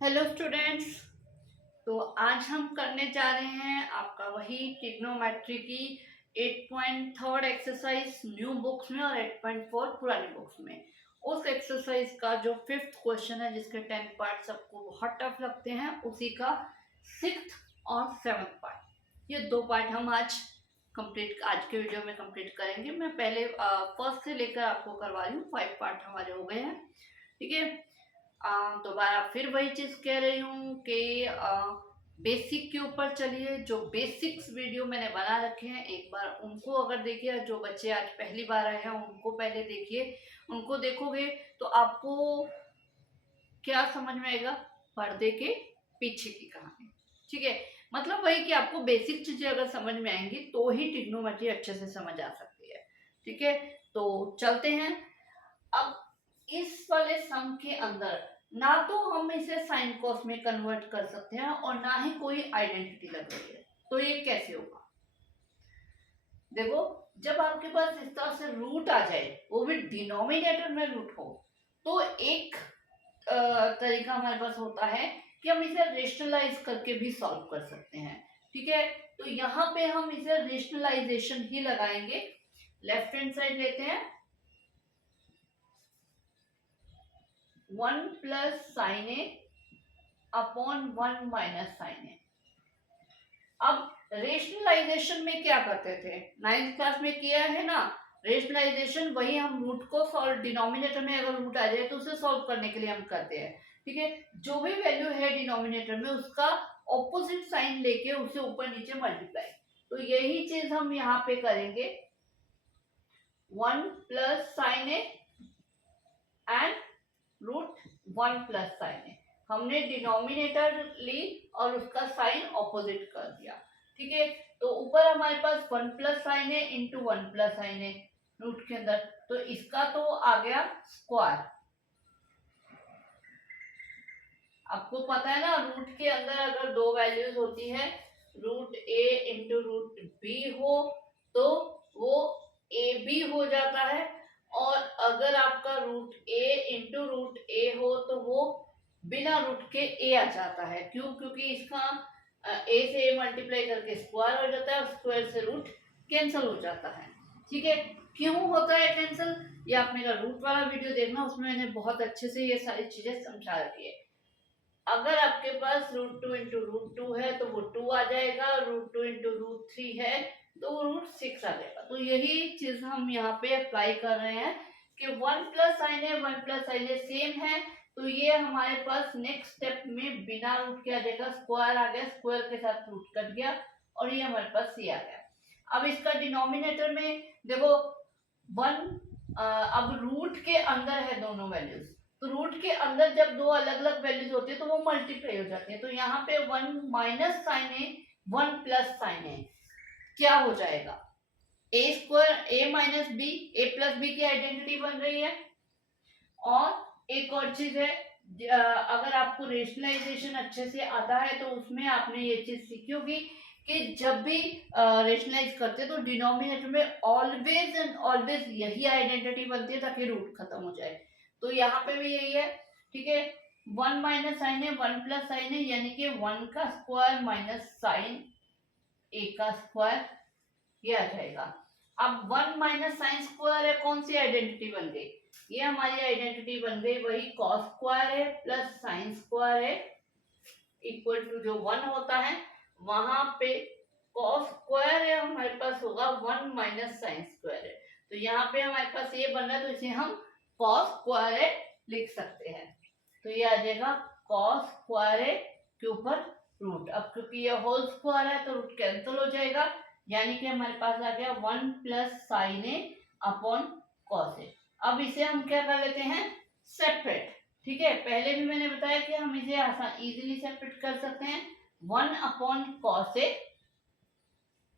Hello students. तो आज हम करने जा रहे हैं आपका वही ट्रिग्नोमेट्री की 8.3 एक्सरसाइज न्यू बुक्स में और 8.4 पुरानी बुक्स में। उस एक्सरसाइज का जो फिफ्थ क्वेश्चन है जिसके 10 पार्ट सबको बहुत टफ लगते हैं, उसी का सिक्स्थ और सेवन्थ पार्ट, ये दो पार्ट हम आज के वीडियो में कंप्लीट करेंगे। मैं पहले फर्स्ट से लेकर आपको करवा रही हूँ, 5 पार्ट हमारे हो गए हैं। ठीक है। दोबारा फिर वही चीज कह रही हूँ कि बेसिक के ऊपर चलिए। जो बेसिक्स वीडियो मैंने बना रखे हैं एक बार उनको अगर देखिए, जो बच्चे आज पहली बार आए हैं उनको पहले देखिए। उनको देखोगे तो आपको क्या समझ में आएगा, पर्दे के पीछे की कहानी। ठीक है, मतलब वही कि आपको बेसिक चीजें अगर समझ में आएंगी तो ही ट्रिग्नोमेट्री अच्छे से समझ आ सकती है। ठीक है, तो चलते हैं। अब इस वाले सम के अंदर ना तो हम इसे साइन कॉस में कन्वर्ट कर सकते हैं और ना ही कोई आइडेंटिटी लग रही है। तो ये कैसे होगा? देखो, जब आपके पास इस तरह से रूट आ जाए, वो भी डिनोमिनेटर में रूट हो, तो एक तरीका हमारे पास होता है कि हम इसे रेशनलाइज करके भी सॉल्व कर सकते हैं। ठीक है, तो यहाँ पे हम इसे रेशनलाइजेशन ही लगाएंगे। लेफ्ट हैंड साइड लेते हैं, 1 प्लस साइन ए अपॉन 1 माइनस साइन ए। अब रेशनलाइजेशन में क्या करते थे, नाइन्थ क्लास में किया है ना रेशनलाइजेशन। वही हम रूट को सॉल्व, डिनोमिनेटर में अगर रूट आ जाए तो उसे सॉल्व करने के लिए हम करते हैं। ठीक है, जो भी वैल्यू है डिनोमिनेटर में उसका ऑपोजिट साइन लेके उसे ऊपर नीचे मल्टीप्लाई। तो यही चीज हम यहाँ पे करेंगे, 1 plus sine A and root 1 plus sine A. हमने डिनोमिनेटर ली और उसका साइन ऑपोजिट कर दिया। ठीक है, तो ऊपर हमारे पास 1 प्लस साइन ए इंटू 1 प्लस साइन ए रूट के अंदर, तो इसका तो आ गया स्क्वायर। आपको पता है ना, रूट के अंदर अगर दो वैल्यूज होती है, रूट ए इंटू रूट बी हो तो वो ए बी हो जाता है, और अगर आपका रूट ए इंटू रूट ए हो तो वो बिना रूट के ए आ जाता है। क्यों? क्योंकि इसका ए से ए मल्टीप्लाई करके स्क्वायर हो जाता है और स्क्वायर से रूट कैंसिल हो जाता है। ठीक है, क्यों होता है कैंसिल, ये आप मेरा रूट वाला वीडियो देखना, उसमें मैंने बहुत अच्छे से ये सारी चीजें समझा रखी है। अगर आपके पास रूट 2 इंटू रूट 2 है तो वो 2 आ जाएगा, रूट 2 इंटू रूट 3 है तो वो रूट 6 आ जाएगा। तो यही चीज हम यहाँ पे अप्लाई कर रहे हैं कि 1 प्लस साइन ए 1 प्लस साइन ए सेम है, तो ये हमारे पास नेक्स्ट स्टेप में बिना रूट के आ जाएगा, स्क्वायर आ गया, स्क्वायर के साथ रूट कट गया और ये हमारे पास सी आ गया। अब इसका डिनोमिनेटर में देखो 1, अब रूट के अंदर है दोनों वैल्यूज, तो रूट के अंदर जब दो अलग अलग वैल्यूज होती है तो वो मल्टीप्लाई हो जाती है। तो यहाँ पे 1 माइनस साइन ए 1 प्लस साइन ए क्या हो जाएगा, ए स्क्वायर ए माइनस बी, ए प्लस बी की आइडेंटिटी बन रही है। और एक और चीज है, अगर आपको रेशनलाइजेशन अच्छे से आता है तो उसमें आपने ये चीज सीखी होगी कि जब भी रेशनलाइज करते हैं तो डिनोमिनेटर में ऑलवेज एंड ऑलवेज यही आइडेंटिटी बनती है ताकि रूट खत्म हो जाए। तो यहाँ पे भी यही है। ठीक है, 1 माइनस साइन है 1 प्लस साइन है, यानी कि 1 का स्क्वायर माइनस साइन ए का स्क्वायर, ये आ जाएगा। अब 1 माइनस साइन स्क्वायर है, कौन सी आइडेंटिटी बन गई, ये हमारी आइडेंटिटी बन गई वही कॉस स्क्वायर है प्लस साइन स्क्वायर है, इक्वल टू जो 1 होता है वहां पे कॉस स्क्वायर है हमारे पास होगा 1 माइनस साइन स्क्वायर है। तो यहाँ पे हमारे पास ये बन रहा है तो इसे हम कॉस स्क्वायर है लिख सकते हैं। तो ये आ जाएगा कॉस स्क्वायर है के ऊपर रूट। अब क्योंकि ये होल स्क्वायर है तो रूट कैंसिल हो जाएगा, यानी कि हमारे पास आ गया 1 plus sine A upon cos A. अब इसे हम क्या कर लेते हैं, सेपरेट। ठीक है, पहले भी मैंने बताया कि हम इसे आसान इजीली सेपरेट कर सकते हैं। 1 upon cos A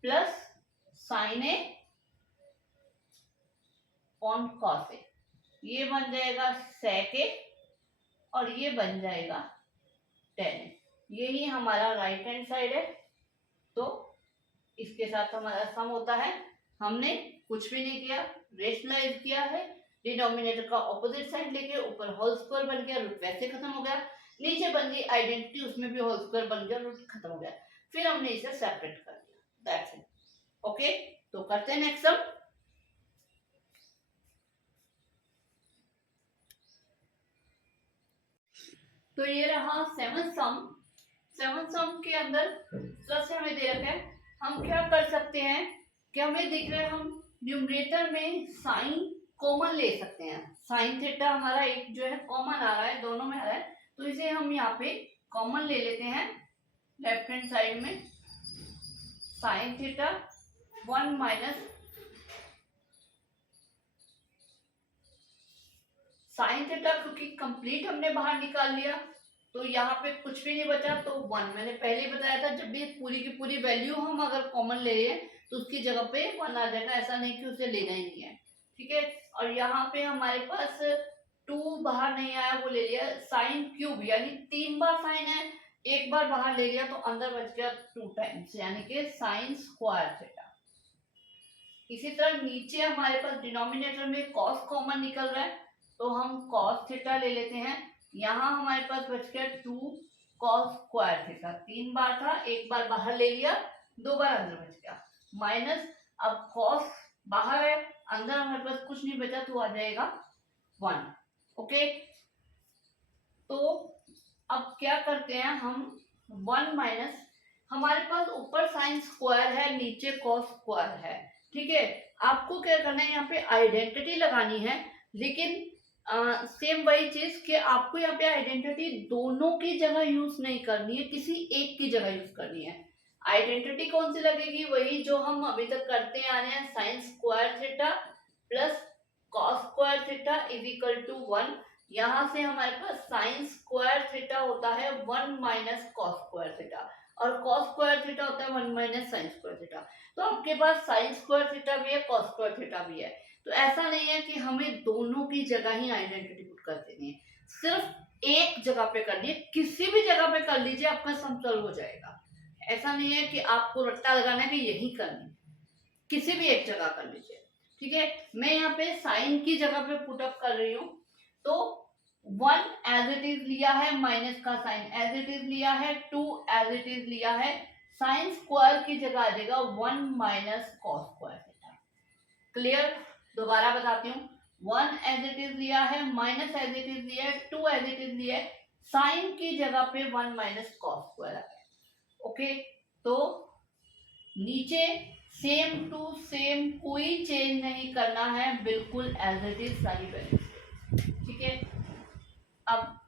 plus sine A upon cos A, ये बन जाएगा सेक ए और ये बन जाएगा टेन ए। यही हमारा राइट हैंड साइड है। तो इसके साथ हमारा सम होता है। हमने कुछ भी नहीं किया, रेशनलाइज किया है, डिनोमिनेटर का ऑपोजिट साइड लेके ऊपर होल स्क्वायर बन गया, रूट वैसे खत्म हो गया। नीचे बन गई आइडेंटिटी, उसमें भी होल स्क्वायर बन गया, रूट खत्म हो गया, फिर हमने इसे सेपरेट कर दिया, दैट्स इट। ओके, तो करते हैं नेक्स्ट सम। तो ये रहा सेवन सम। सेवन सम के अंदर प्लस हमें दे रखा है, हम क्या कर सकते हैं कि हमें दिख रहा है, हम न्यूमरेटर में साइन कॉमन ले सकते हैं। साइन थीटा हमारा एक जो है कॉमन आ रहा है, दोनों में आ रहा है, तो इसे हम यहाँ पे कॉमन ले लेते हैं लेफ्ट हैंड साइड में। Sine theta 1 minus sine theta, क्योंकि कंप्लीट हमने बाहर निकाल लिया तो यहाँ पे कुछ भी नहीं बचा, तो 1। मैंने पहले ही बताया था जब भी पूरी की पूरी वैल्यू हम अगर कॉमन ले रहे हैं तो उसकी जगह पे 1 आ जाएगा, ऐसा नहीं कि उसे लेना ही नहीं है, ठीक है। और यहाँ पे हमारे पास 2 बाहर नहीं आया, वो ले लिया साइन क्यूब, यानी 3 बार साइन है, एक बार बाहर ले लिया तो अंदर बच गया 2 टाइम्स, यानी कि साइन स्क्वायर थीटा। इसी तरह नीचे हमारे पास डिनोमिनेटर में कॉस कॉमन निकल रहा है, तो हम कॉस थीटा ले लेते हैं। यहाँ हमारे पास बच गया 2 कॉस स्क्वायर थीटा, 3 बार था, एक बार बाहर ले लिया, 2 बार अंदर बच गया, माइनस अब कॉस बाहर है, अंदर हमारे पास कुछ नहीं बचा तो आ जाएगा 1। ओके, तो अब क्या करते हैं हम, 1 माइनस, हमारे पास ऊपर साइन स्क्वायर है, नीचे कॉस स्क्वायर है, ठीक है। आपको क्या करना है, यहाँ पे आइडेंटिटी लगानी है, लेकिन सेम वही चीज कि आपको यहाँ पे आइडेंटिटी दोनों की जगह यूज नहीं करनी है, किसी एक की जगह यूज करनी है। आइडेंटिटी कौन सी लगेगी, वही जो हम अभी तक करते आ रहे हैं, sine square theta plus cos square theta is equal to 1। यहाँ से हमारे पास साइन स्क्वायर थीटा होता है 1 माइनस कॉस स्क्वायर थीटा, और कॉस स्क्वायर थीटा होता है 1 माइनस साइन स्क्वायर थीटा। तो आपके पास साइन स्क्वायर थीटा भी है, कॉस स्क्वायर थीटा भी है, तो ऐसा नहीं है कि हमें दोनों की जगह ही आइडेंटिटी पुट कर देनी है, सिर्फ एक जगह पे करनी है, किसी भी जगह पे कर लीजिए आपका सम सॉल्व हो जाएगा। ऐसा नहीं है कि आपको रट्टा लगाना है कि यही करनी है, किसी भी एक जगह कर लीजिए, ठीक है। मैं यहाँ पे साइन की जगह पे पुट अप कर रही हूँ, तो 1 एज इट इज लिया है, माइनस का साइन एज इट इज लिया है, 2 एज इट इज लिया है, साइन स्क्वायर की जगह आ जाएगा 1 minus cos square theta. Clear, दोबारा बताती हूँ, 1 एज इट इज लिया है, माइनस एज इट इज लिया है, 2 एज इट इज लिया है, साइन की जगह पे 1 माइनस कॉस स्क्वायर आ गया। ओके, तो नीचे सेम टू सेम, कोई चेंज नहीं करना है, बिल्कुल एज इट इज सारी वैल्यू, ठीक है। अब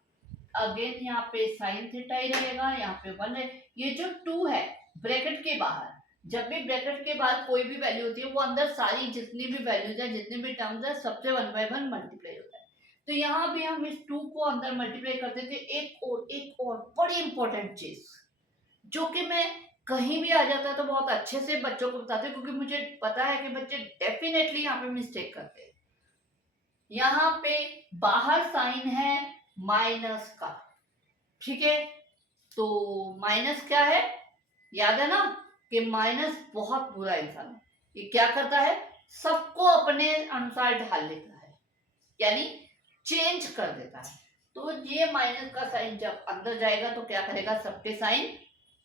अगेन यहाँ पे साइन थीटा ही रहेगा, यहाँ पे 1 है, ये जो 2 है ब्रैकेट के बाहर, जब भी ब्रैकेट के बाहर कोई भी वैल्यू होती है वो अंदर सारी जितनी भी वैल्यूज है, जितने भी टर्म्स है, सबसे 1 बाय 1 मल्टीप्लाई होता है। तो यहाँ भी हम इस 2 को अंदर मल्टीप्लाई करते थे। एक और बड़ी इंपॉर्टेंट चीज जो कि मैं कहीं भी आ जाता है तो बहुत अच्छे से बच्चों को बताते, क्योंकि मुझे पता है कि बच्चे डेफिनेटली यहाँ पे मिस्टेक करते हैं। यहाँ पे बाहर साइन है माइनस का, ठीक है, तो माइनस क्या है, याद है ना कि माइनस बहुत बुरा इंसान है, ये क्या करता है, सबको अपने अनुसार ढाल लेता है, यानी चेंज कर देता है। तो ये माइनस का साइन जब अंदर जाएगा तो क्या करेगा, सबके साइन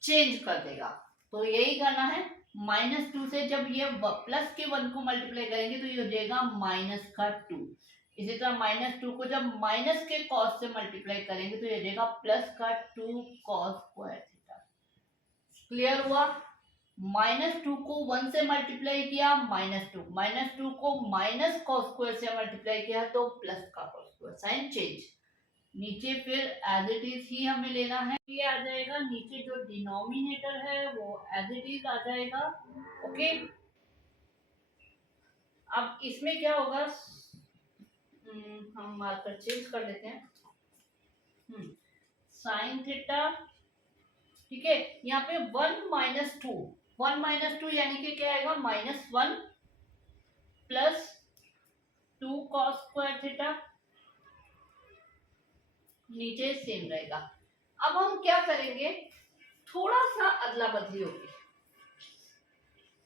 चेंज कर देगा। तो यही करना है, -2 से जब ये प्लस के 1 को मल्टीप्लाई करेंगे तो ये हो जाएगा माइनस का 2। इसी तरह -2 को जब माइनस के कॉस से मल्टीप्लाई करेंगे तो ये हो जाएगा प्लस का 2 कॉस स्क्वायर थीटा। क्लियर हुआ, -2 को 1 से मल्टीप्लाई किया -2 को माइनस कॉस स्क्वायर से मल्टीप्लाई किया तो प्लस का कॉस स्क्वायर, साइन चेंज। नीचे फिर एज इट इज ही हमें लेना है, ये आ जाएगा, नीचे जो डिनोमिनेटर है वो एज इट इज आ जाएगा। ओके, अब इसमें क्या होगा, हम मार्कर चेंज कर लेते हैं, साइन थीटा, ठीक है, यहाँ पे 1 माइनस टू यानी कि क्या आएगा, -1 प्लस 2 कॉस स्क्वायर थीटा, नीचे सेम रहेगा। अब हम क्या करेंगे, थोड़ा सा अदला बदली होगी,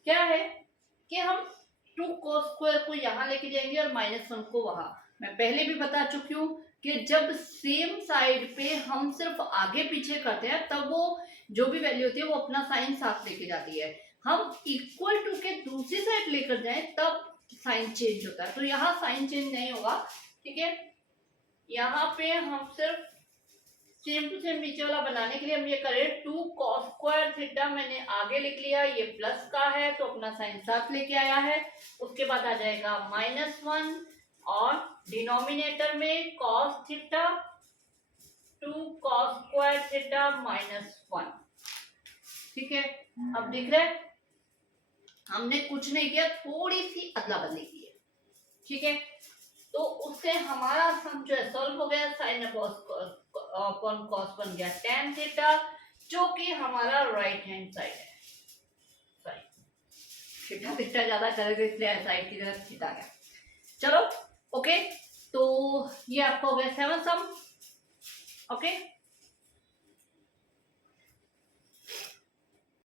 क्या है कि हम 2 कॉस स्क्वायर को यहाँ लेके जाएंगे और -1 को वहां। मैं पहले भी बता चुकी हूँ कि जब सेम साइड पे हम सिर्फ आगे पीछे करते हैं तब वो जो भी वैल्यू होती है वो अपना साइन साथ लेके जाती है। हम इक्वल टू के दूसरी साइड लेकर जाएं तब साइन चेंज होता है। तो यहाँ साइन चेंज नहीं होगा, ठीक है। यहाँ पे हम सिर्फ सेम टू सेम नीचे वाला बनाने के लिए हम ये करें 2 cos स्क्वायर थीटा, मैंने आगे लिख लिया, ये प्लस का है तो अपना साइन साथ लेके आया है। उसके बाद आ जाएगा -1 और डिनोमिनेटर में cos theta 2 cos square theta -1, ठीक है। अब दिख रहा है हमने कुछ नहीं किया, थोड़ी सी अदला बदली की है, ठीक है। तो उससे हमारा सम जो है सॉल्व हो गया, साइन अपॉन कॉस बन गया tan थीटा, जो कि हमारा राइट हैंड साइड है। थीटा थीटा ज्यादा करेगा इसलिए साइड की तरफ थीटा गया। चलो ओके, तो ये आपका हो गया 7 सम, ओके।